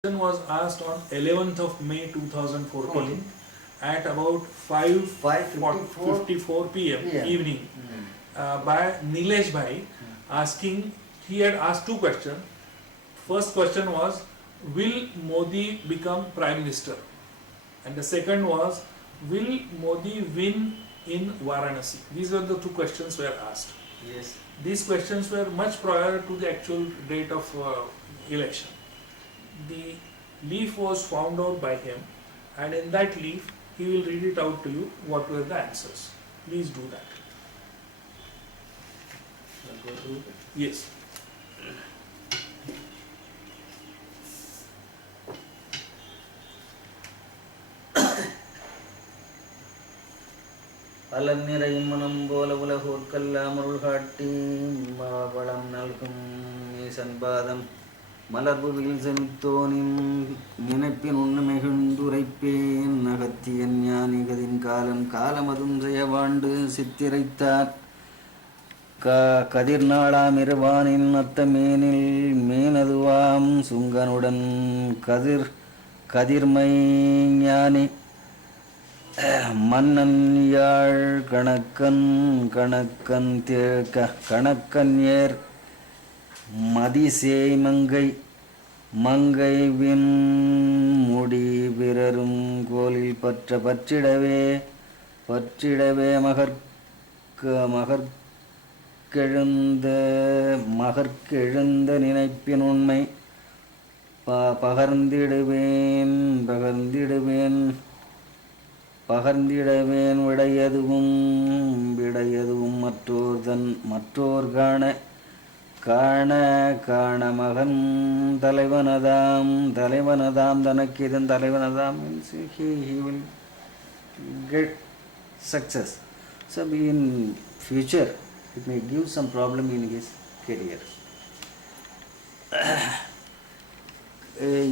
question was asked on 11th of May 2014 at about 5:54 p.m. evening by Nilesh Bhai asking, he had asked two questions. First question was, will Modi become Prime Minister? And the second was, will Modi win in Varanasi? These were the two questions were asked. Yes. These questions were much prior to the actual date of election. The leaf was found out by him, and in that leaf he will read it out to you what were the answers. Please do that. I'll go through it. Yes. அலநிறையும் மனம் போல உலகோர்க்கெல்லாம் அருள் காட்டி வளம் நல்கும் ஈசன்பாதம் மலர்புவில் செமித்தோனின் நினைப்பின் உண்ணு மிகுந்துரைப்பேன் நகத்தியன் ஞானிகதின் காலம் காலமதும் செய்யவாண்டு சித்திரைத்தார் கதிர் நாளாம் இருவானின் அத்தமேனில் மேனதுவாம் சுங்கனுடன் கதிர்மை ஞானி மன்னன் யாழ் கணக்கன் ஏர் மதிசேய் மங்கை win முடி பிறரும் கோலில் பற்றிடவே மகற்கெழுந்த நினைப்பின் உண்மை பகர்ந்திடவேன் விடையதுவும் மற்றோர் காண மகன் தலைவனதாம் தனக்கு இதன் தலைவனதாம் means he will get success. So in future it may give some problem in his career.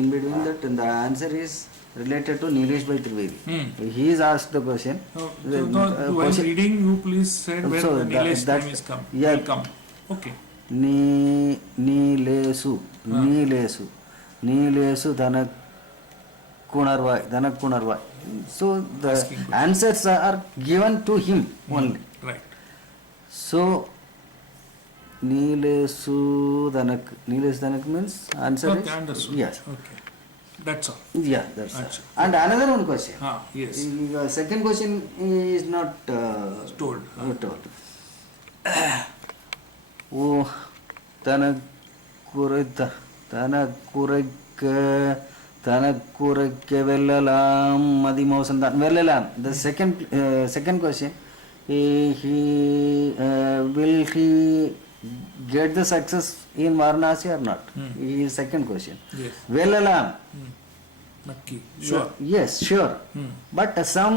In between that, the answer is related to Nilesh Bhai Trivedi. He is asked the question. While reading, you please said where So the Nilesh that name is come. yeah. Will come. Okay. Nilesu Dhanakunarvai. So the answers are given to him only. Right. So Nilesu Dhanak means answer Okay, is understood. yes. Okay. That's all. Yeah, that's all. Achha. And another one question. Yes. Second question is not Told. told. ஓ தனக்குறைக்க வெல்லலாம் மதிமோசம்தான் வெல்லலாம். The second question, will he get the success in Varanasi or not? Is second question. Yes. Vellalam. Nakki. Sure. Yes, sure. But some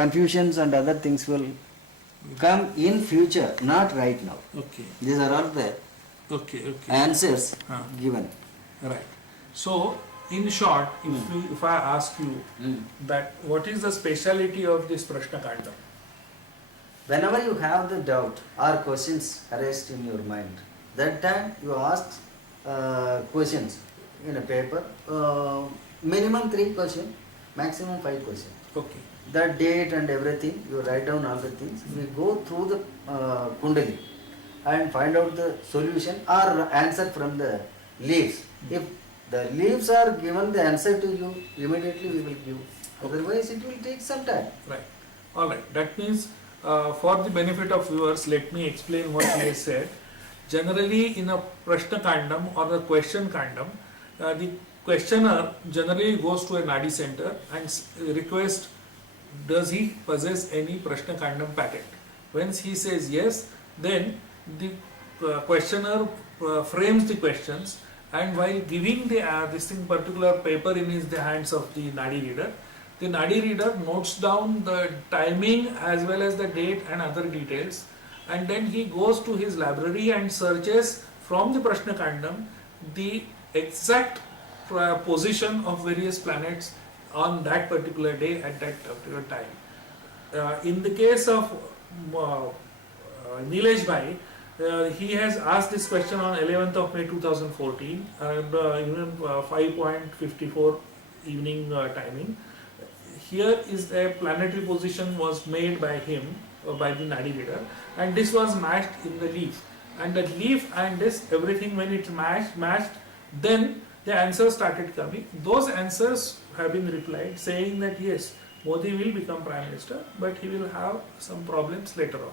confusions and other things will come in future, not right now. Okay. These are all the Okay. answers given. Right. So, in short, if I ask you that what is the speciality of this Prashna Kandam? Whenever you have the doubt or questions arised in your mind, that time you ask questions in a paper, minimum 3 questions, maximum 5 questions. Okay. The date and everything, you write down all the things. We go through the Kundali and find out the solution or answer from the leaves. If the leaves are given the answer to you, immediately we will give. Otherwise it will take some time. Right. All right. That means for the benefit of viewers, let me explain what he has said. Generally, in a Prashna Kandam or the question Kandam, the questioner generally goes to a Nadi center and requests, does he possess any Prashna Kandam patent? Once he says yes, then the questioner frames the questions, and while giving this thing particular paper in the hands of the Nadi reader, the Nadi reader notes down the timing as well as the date and other details, and then he goes to his library and searches from the Prashna Kandam the exact position of various planets on that particular day at that particular time. In the case of Nilesh Bhai, He has asked this question on 11th of May 2014 and even 5:54 evening timing. Here is a planetary position was made by him, by the Nadi reader, and this was matched in the leaf. And the leaf and this, everything when it's matched, then the answers started coming. Those answers have been replied saying that yes, Modi will become Prime Minister, but he will have some problems later on.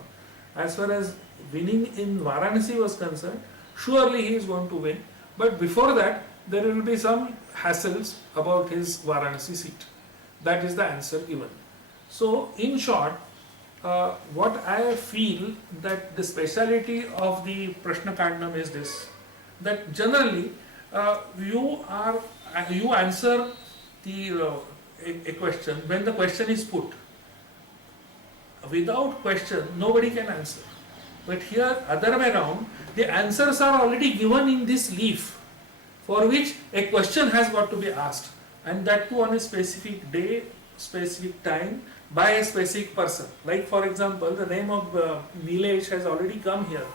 As far as winning in Varanasi was concerned, surely he is going to win, but before that, there will be some hassles about his Varanasi seat. That is the answer given. So, in short, what I feel that the speciality of the Prashna Kandam is this, that generally you answer the a question when the question is put. Without question, nobody can answer. But here, other way around, the answers are already given in this leaf, for which a question has got to be asked, and that too on a specific day, specific time, by a specific person. Like for example, the name of Nilesh has already come here.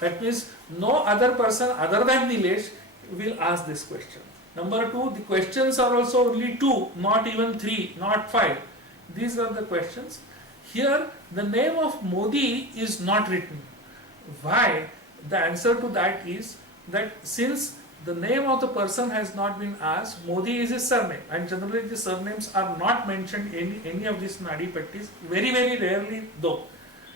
That means no other person other than Nilesh will ask this question. Number two, the questions are also only two, not even three, not five. These are the questions. Here, the name of Modi is not written. Why? The answer to that is that since the name of the person has not been asked, Modi is his surname, and generally the surnames are not mentioned in any of these Nadi Pattis, very very rarely though.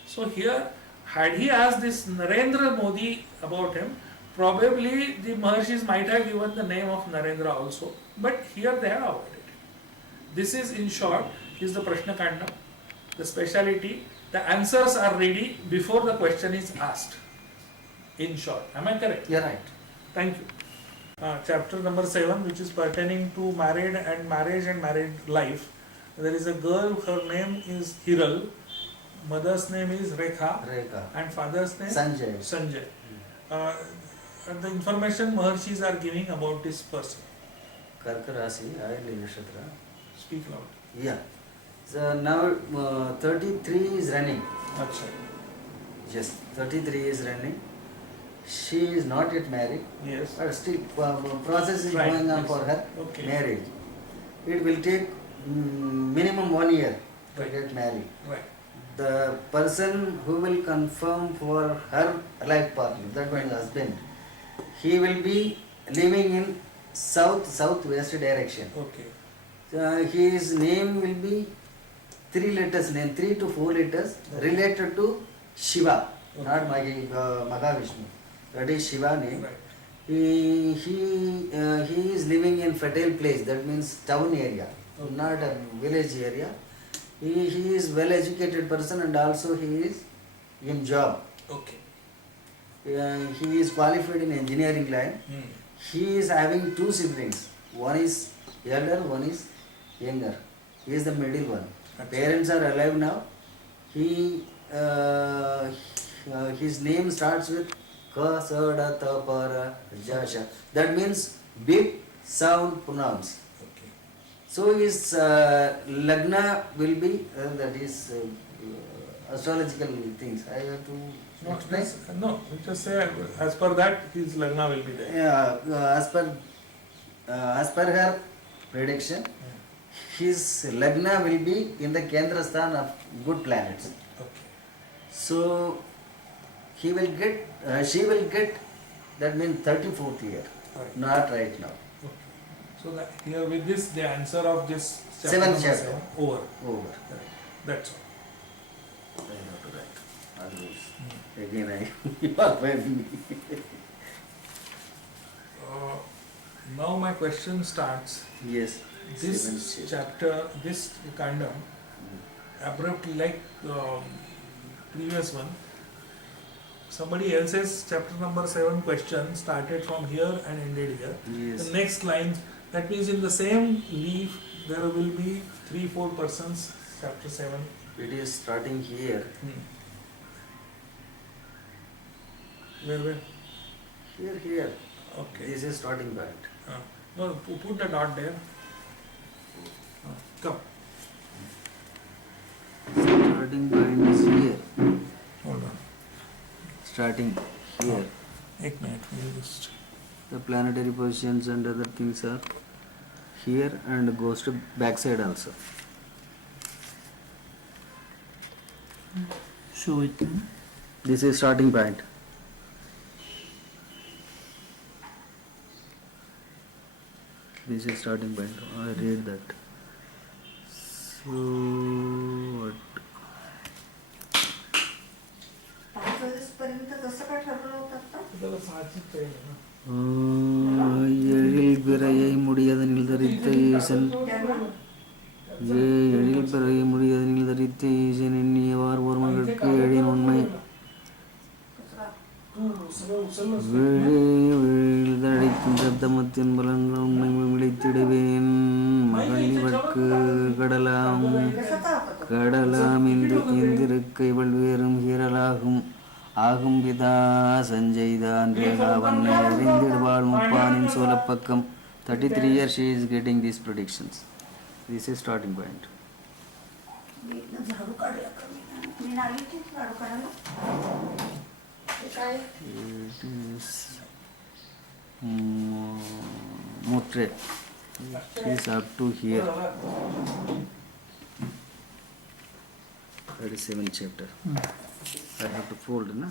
So here, had he asked this Narendra Modi about him, probably the Maharshis might have given the name of Narendra also, but here they have avoided it. This is in short, is the Prashna Kandam. The speciality, the answers are ready before the question is asked. In short, am I correct? You're right. Thank you. Chapter number 7, which is pertaining to marriage and married life. There is a girl, her name is Hiral, mother's name is Rekha, and father's name Sanjay. And the information Maharshis are giving about this person. Karka Rasi, Ayali Nakshatra. Speak loud. Yeah. So now 33 is running. Achha. Yes, 33 is running. She is not yet married. Yes. But still process is Right. going on Yes. for her Okay. marriage. It will take minimum 1 year to Right. get married. Right. The person who will confirm for her life partner, that one husband, he will be living in southwest direction. Okay. His name will be 3 letters name, 3 to 4 letters related to Shiva, not Mahavishnu. That is Shiva name. Right. He is living in fertile place, that means town area, not a village area. He is well educated person and also he is in job. Okay. He is qualified in engineering line. He is having 2 siblings. One is elder, one is younger. He is the middle one. Parents are alive now. His name starts with Ka, Sa, Da, Ta, Pa, Ra, Ja, Sha. That means big sound pronounced. Okay. So his Lagna will be, that is astrological things. I have to explain. No, just say as per that his Lagna will be there. Yeah, as per her prediction, his Lagna will be in the Kendra Sthan of good planets. Okay. So he will get, she will get, that means 34th year, Right. not right now. Okay. So that here with this, the answer of this chapter Seventh number chapter. 7 over. Over. Correct. That's all. I have to write. Otherwise, again you are finding me. Now my question starts. Yes. This Seventh chapter, this Kandam, abruptly like previous one, somebody else's chapter number 7 question started from here and ended here. Yes. The next line, that means in the same leaf there will be 3-4 persons, chapter 7. It is starting here. Where? Here. Okay. This is starting point. No, put the dot there. Come. Starting point is here. Hold on. Starting. here. एक minute we'll just The planetary positions and other things are here and goes to backside also. show it. This is starting point. This is starting point. I read that. So what? पर्यंत कसं काय ठरवलं होतं आता? त्याला साहजिक आहे ना. எழில் பிறையை முடியதனில் தரித்த ஈசன் त्यांना எழில் பிறையை முடியதனில் தரித்த ஈசன் எண்ணியவார் ஒரு மகளுக்கு எழின் உண்மை तू सगळं उचललंस ना? விழிதழைக்கும் சப்தமத்தின் பலன்கள் உண்மை விழித்திடுவேன் மகள் இவர்க்கு கடலாம் कसं का होतं? கடலாம் என்று இந்திருக்கை வல்வேறும் ஹீரலாகும் ஆகும் பிதா சஞ்சய்தான் ரேகாவன்னை அறிந்திடுவாள் முப்பானின் சோலப்பக்கம் 33 years she is getting these predictions. This is starting point. मी इथनं झाडू काढला का मी नाली ती झाडू काढायला ते काय It is Mutre. She is up to here. 37th chapter. I have to fold, na?